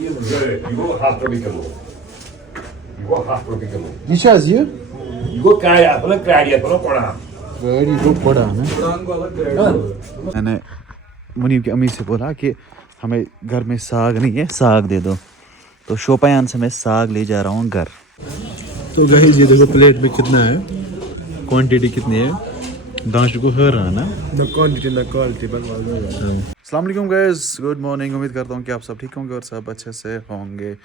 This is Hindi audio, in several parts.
ये क्या है ये? गाड़ी को पड़ा है। मैंने मुनीब की अम्मी से बोला कि हमें घर में साग नहीं है, साग दे दो। तो शोपियान से मैं साग ले जा रहा हूँ घर। तो गाइस ये देखो प्लेट में कितना है, क्वांटिटी कितनी है, दांश को हर रहा ना क्वांटिटी ना क्वालिटी। अस्सलाम वालेकुम गाइस, गुड मॉर्निंग। उम्मीद करता हूँ कि आप सब ठीक होंगे और सब अच्छे से होंगे।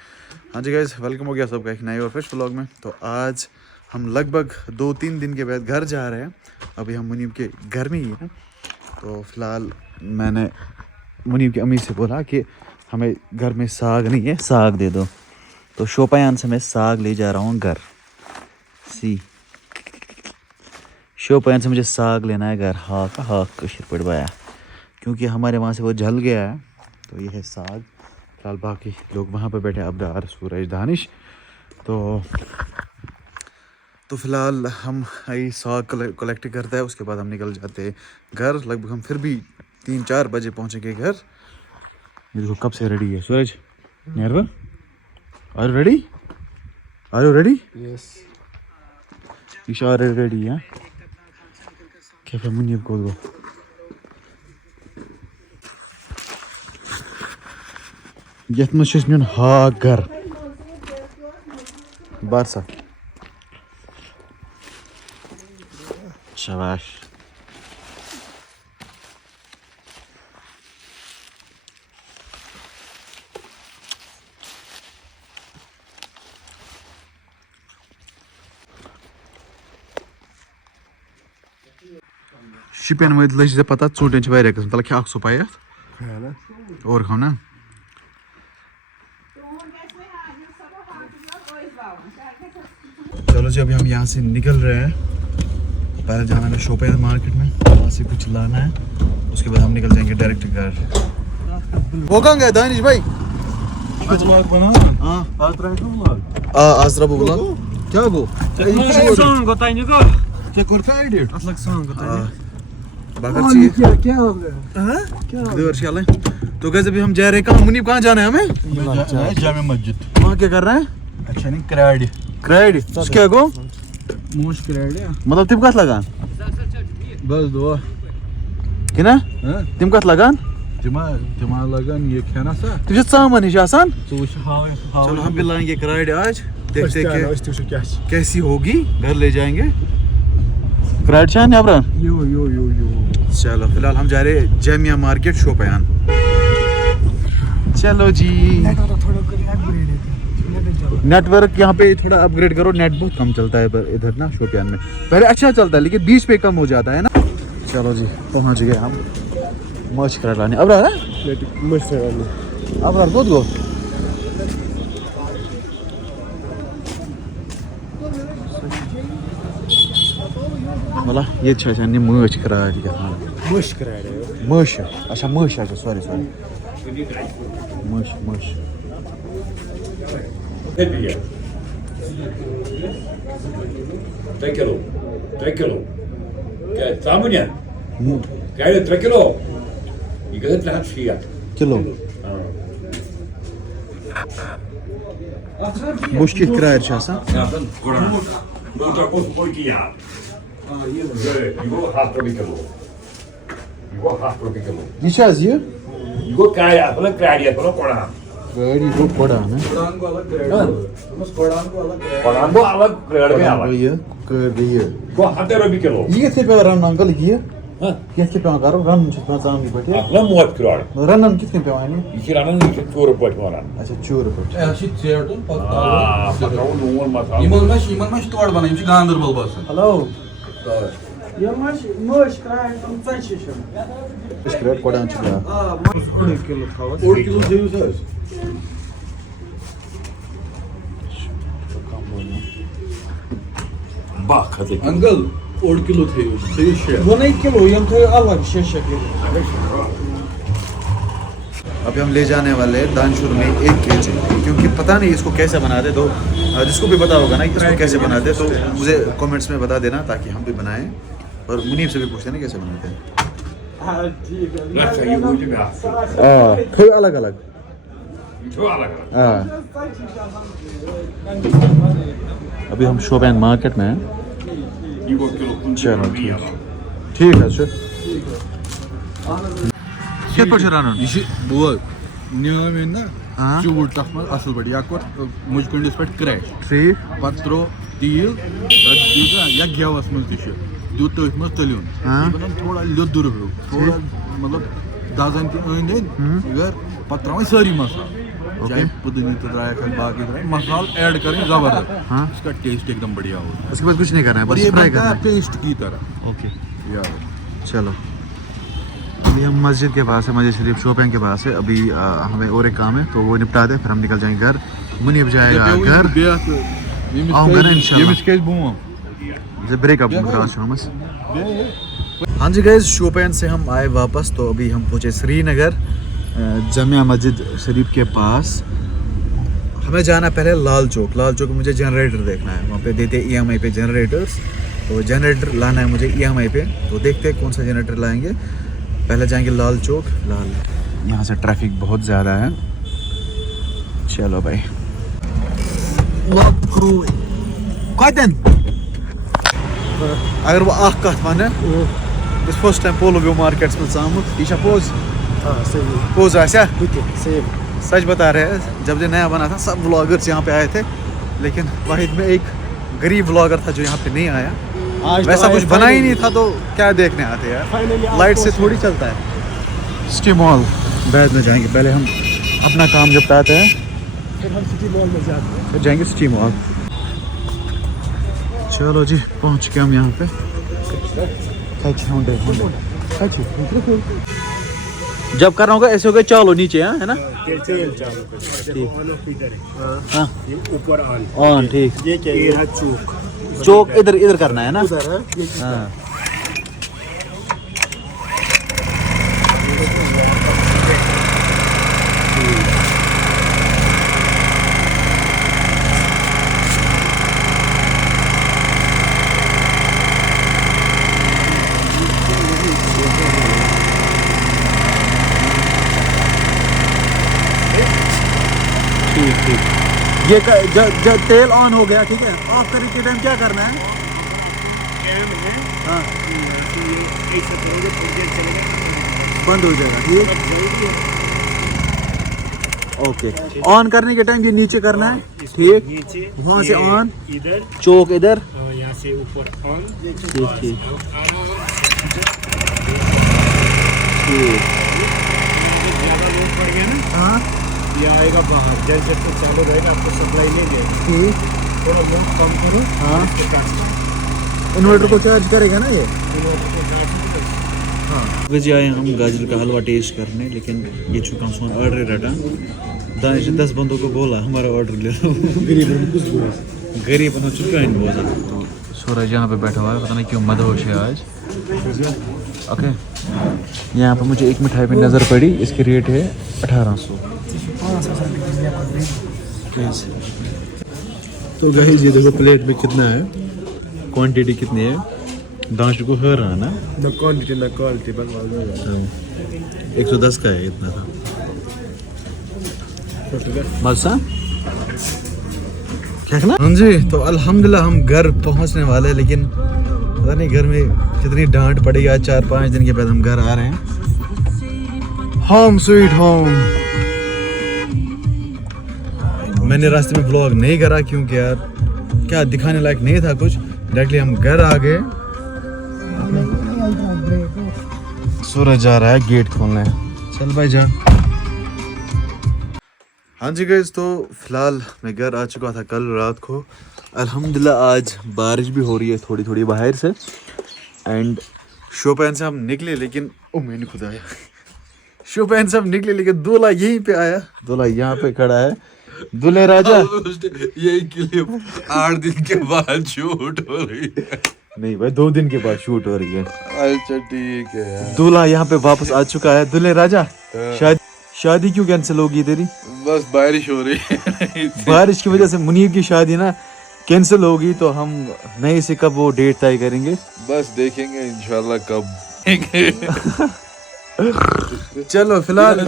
हाँ जी गाइस, वेलकम हो गया सबका एक नए और फ्रेश व्लॉग में। तो आज हम लगभग 2-3 दिन के बाद घर जा रहे हैं। अभी हम मुनीब के घर में ही हैं। तो फिलहाल मैंने मुनीब की अम्मी से बोला कि हमें घर में साग नहीं है, साग दे दो। तो शोपियान से मैं साग ले जा रहा हूँ घर। शोपियान से मुझे साग लेना है घर। हाँ कशीर पड़वाया, क्योंकि हमारे वहाँ से वो जल गया है। तो ये है साग। फिलहाल बाकी लोग वहाँ पे बैठे, अब्रार, सूरज, दानिश। तो फिलहाल हम यही साग कलेक्ट करते हैं, उसके बाद हम निकल जाते हैं घर। लगभग हम फिर भी 3-4 बजे पहुँचेंगे घर। ये देखो कब से रेडी है सूरज। नेरवा, are you ready? Are you ready? Yes. इशार रेडी है। क्या मुनीब को दो। यथ मज नुन हाक घर बारसा। शाबाश। शिपेन वत लज पता ोटें वारिया कस्म तल क्या सुपाय और खाओ ना। चलो जी, अभी हम यहाँ से निकल रहे हैं। पहले जाना है शोपियान मार्केट में, वहाँ से कुछ लाना है, उसके बाद हम निकल जाएंगे डायरेक्ट घर। वो कहाँ गए दानिश भाई? आज रबो ब्लॉग क्या गो क्या करता है एडिट असलक सॉन्ग बाकी क्या हो गया इधर चले। तो गाइस अभी हम जा रहे हैं कहाँ? मुनीब कहाँ जाना है हमें? जामे मस्जिद। वहाँ क्या कर रहे हैं? अच्छा नहीं क्रेड क्रेड क्या गो मोश क्रेड मतलब तिम कत लगान बस दुआ कि ना तिम कत लगान तिमा लगन ये खाना सा तुझे सामान ही आसान। चलो हम भी लाएंगे क्रेड आज, देखते हैं कैसी होगी, घर ले जाएंगे। क्रेड चाह नबरा यो चलो फिलहाल हम जा रहे हैं जामिया मार्केट शोपियान। चलो जी, नेटवर्क यहाँ पे थोड़ा अपग्रेड करो, नेट बहुत कम चलता है इधर ना शोपियान में। पहले अच्छा चलता है लेकिन बीच पे कम हो जाता है ना। चलो जी पहुँच गए हम मछ कर लाने। अब रहा बहुत गो मला ये छानी मछ करा मछ अच्छा मछ अच्छा सॉरी मछ 3 kilo. Kijk, samen ja. Kijk, 3 kilo. Je kunt het laten zien. Kilo मुश्किल किराया छासा Ja, dan Koran. Moet dat kost voor kia. Je wil haast proberen. ये छास ये Je wil kaya, van een kaya, van een Koran. गाड़ी को पड़ा है कुरान को अलग क्रेड कुरान को अलग crate Koran bu alak kaya में alak. ये कर रही है Ko hatte rubi kilo. ये कैसे पे रन अंकल ये Ha? कैसे पे करो रन जितना जाम बैठे Lan muat kilo. रन कितने पे आने? İkiranın iki tur pot Koran. अच्छा चोर पे Şit zeytun Ah, bakalım ne olmaz. İmanmaş tuvar banayım şu Gandarbal bası. Hello Yamaç moş krayın tanışışım. Scrap पड़ा है चला 1 kilo havas. 10 kilo ceviz. Bak hadi. Angal 10 kilo teyus şey. Buna 2 kilo yam to alak şey şekli. अभी हम ले जाने वाले हैं दानशूर में 1 केजी, क्योंकि पता नहीं इसको कैसे बनाते। तो जिसको भी पता होगा ना कि इसको कैसे बनाते तो मुझे कमेंट्स में बता देना ताकि हम भी बनाएं। और मुनीब से भी पूछते हैं ना कैसे बनाते हैं। Nasıl iyi buydu mu? फिर अलग अलग Çok alak. हाँ अभी हम शोपियान मार्केट में हैं İbo kilo kuncu Çelo, bir yalan. ठीक है सर कित पर रान यह बो नियम हाँ। चूर तथ मज असल पे या कोर मुजकुंडिस पे क्रैश ठीक पे त्रो तील या गेवस मज दीत तथ मज तलिन हाँ। थोड़ा लिदुर हो थोड़ा मतलब दजन अंद अगर पे त्रा सारी मसाल चाहे पुदीनी तराया बाकी तराया मसाल ऐड करें जबरदस्त हाँ। इसका टेस्ट एकदम बढ़िया होगा उसके बाद कुछ नहीं करना है और बस ये फ्राई बनता करना है है पेस्ट की तरह ओके यार चलो अभी हम मस्जिद के पास है मस्जिद शरीफ शोपियान के पास है अभी हमें और एक काम है तो वो निपटा दे फिर हम निकल जाएंगे घर मुनीब जाएगा घर आऊँगा ना इंशाल्लाह ब्रेकअप हाँ जी गाइस शोपियान से हम आए वापस तो अभी हम पहुँचे श्रीनगर जामिया मस्जिद शरीफ के पास हमें जाना पहले लाल चौक में मुझे जनरेटर देखना है वहाँ पे देते EMI पे जनरेटर्स तो जनरेटर लाना है मुझे EMI पे तो देखते हैं कौन सा जनरेटर लाएंगे पहले जाएंगे लाल चौक यहाँ से ट्रैफिक बहुत ज़्यादा है चलो भाई अगर वो आख कत वन इस फर्स्ट टाइम पोलो व्यू मार्केट्स में आमुत यह पोज पोज आया सच बता रहे हैं जब ये नया बना था सब व्लॉगर्स यहाँ पे आए थे लेकिन वाहिद में एक गरीब व्लॉगर था जो यहाँ पे नहीं आया वैसा कुछ बना ही नहीं था तो क्या देखने आते यार लाइट से थोड़ी चलता है सिटी मॉल बाद में जाएंगे पहले हम अपना काम निपटाते हैं फिर हम सिटी मॉल में जाते हैं फिर जाएंगे सिटी मॉल चलो जी पहुँच गए हम यहाँ पे जब करना होगा ऐसे होगा चालो नीचे है ना तेल चालू कर ऑन ऑफ इधर है हाँ ये ऊपर ऑन ऑन ठीक ये क्या ये है चूक चौक इधर करना है ना हाँ ठीक ठीक ये जब तेल ऑन हो गया ठीक है ऑफ करने के टाइम क्या करना है हाँ ये ऐसे करोगे थोड़ी देर चलेगा बंद हो जाएगा ठीक ओके ऑन करने के टाइम ये नीचे करना है ठीक नीचे वहाँ से ऑन इधर चौक इधर यहाँ से ऊपर ऑन ठीक ठीक ठीक ज़्यादा लोड पड़ गया ना हाँ ये आएगा बाहर जैसे तो चालू रहेगा आपको सप्लाई नहीं देगा ठीक थोड़ा लोड कम करो हाँ इसके पास इन्वर्टर को चार्ज करेगा ना ये इन्वर्टर को चार्ज नहीं कर हाँ वैसे आए हम गाजर का हलवा टेस्ट करने लेकिन ये चुका सोन ऑर्डर रटा दानिश 10 बंदों को बोला हमारा ऑर्डर ले लो गरीब हो चुका है बोला सूरज यहाँ पे बैठा हुआ है पता नहीं क्यों मदहोश है आज ओके यहाँ पे मुझे एक मिठाई पे नज़र पड़ी इसकी रेट है 1800 तो गाइस ये देखो प्लेट में कितना है क्वांटिटी कितनी है दानिश को हर रहा ना न क्वांटिटी न क्वालिटी बस 110 का है इतना था बस क्या कहना हाँ जी तो अल्हम्दुलिल्लाह हम घर पहुंचने वाले हैं लेकिन पता नहीं घर में कितनी डांट पड़ेगी आज 4-5 दिन के बाद हम घर आ रहे हैं होम स्वीट होम मैंने रास्ते में व्लॉग नहीं करा क्योंकि यार क्या दिखाने लायक नहीं था कुछ डायरेक्टली हम घर आ गए सूरज जा रहा है गेट खोलने चल भाई जा हाँ जी गाइस तो फिलहाल मैं घर आ चुका था कल रात को अल्हम्दुलिल्लाह आज बारिश भी हो रही है थोड़ी थोड़ी बाहर से एंड शोपियान से हम निकले लेकिन ओ मैंने खुद आया शोपियान से हम निकले लेकिन दूल्हा यहीं पे आया दूल्हा यहाँ पे खड़ा है दूल्हे राजा यही क्लिप 8 दिन के बाद शूट हो रही है नहीं भाई 2 दिन के बाद शूट हो रही है अच्छा ठीक है यार दूल्हा यहाँ पे वापस आ चुका है दूल्हे राजा शादी क्यों कैंसिल होगी तेरी बस बारिश हो रही है बारिश की वजह से मुनीब की शादी ना कैंसिल होगी तो हम नहीं से कब वो डेट तय करेंगे बस देखेंगे इंशाल्लाह कब चलो फिलहाल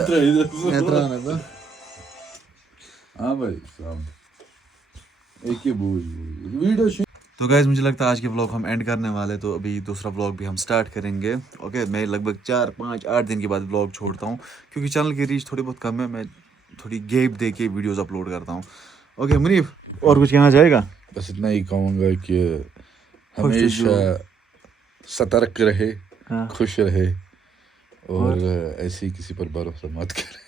हाँ भाई साहब एक ही बोझ वीडियो तो गाइज मुझे लगता है आज के व्लॉग हम एंड करने वाले, तो अभी दूसरा व्लॉग भी हम स्टार्ट करेंगे। ओके, मैं लगभग 4, 5, 8 दिन के बाद व्लॉग छोड़ता हूँ क्योंकि चैनल की रीच थोड़ी बहुत कम है। मैं थोड़ी गैप दे के वीडियोज़ अपलोड करता हूँ। ओके मुनीब, और कुछ कहना चाहेगा? बस इतना ही कहूँगा कि हमेशा सतर्क रहे, हाँ। खुश रहे और ऐसे ही किसी पर भरोसा मत करें,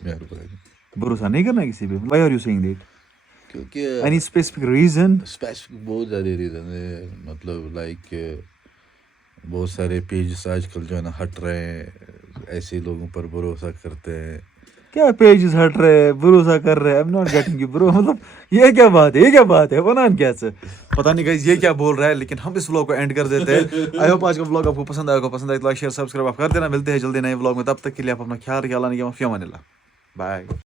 मेहरबानी। भरोसा नहीं करना किसी पे। Why are you saying that? क्योंकि एनी स्पेसिफिक रीजन? स्पेसिफिक बहुत ज़्यादा रीज़न है, मतलब लाइक बहुत सारे पेजेस आजकल जो है ना हट रहे हैं, ऐसे लोगों पर भरोसा करते हैं। क्या पेजेस हट रहे हैं, भरोसा कर रहे हैं? I am not getting you bro. मतलब ये क्या बात है, ये क्या बात है? बनान क्या से पता नहीं गाइस ये क्या बोल रहा है, लेकिन हम इस व्लॉग को एंड कर देते हैं। आई होप आज का व्लॉग आपको पसंद आएगा। पसंद आए तो लाइक शेयर सब्सक्राइब आप कर देना। मिलते हैं जल्दी नए व्लॉग में, तब तक के लिए आप अपना ख्याल रखिए। अल्लाह ने किया, फिर अमान अल्लाह, बाय।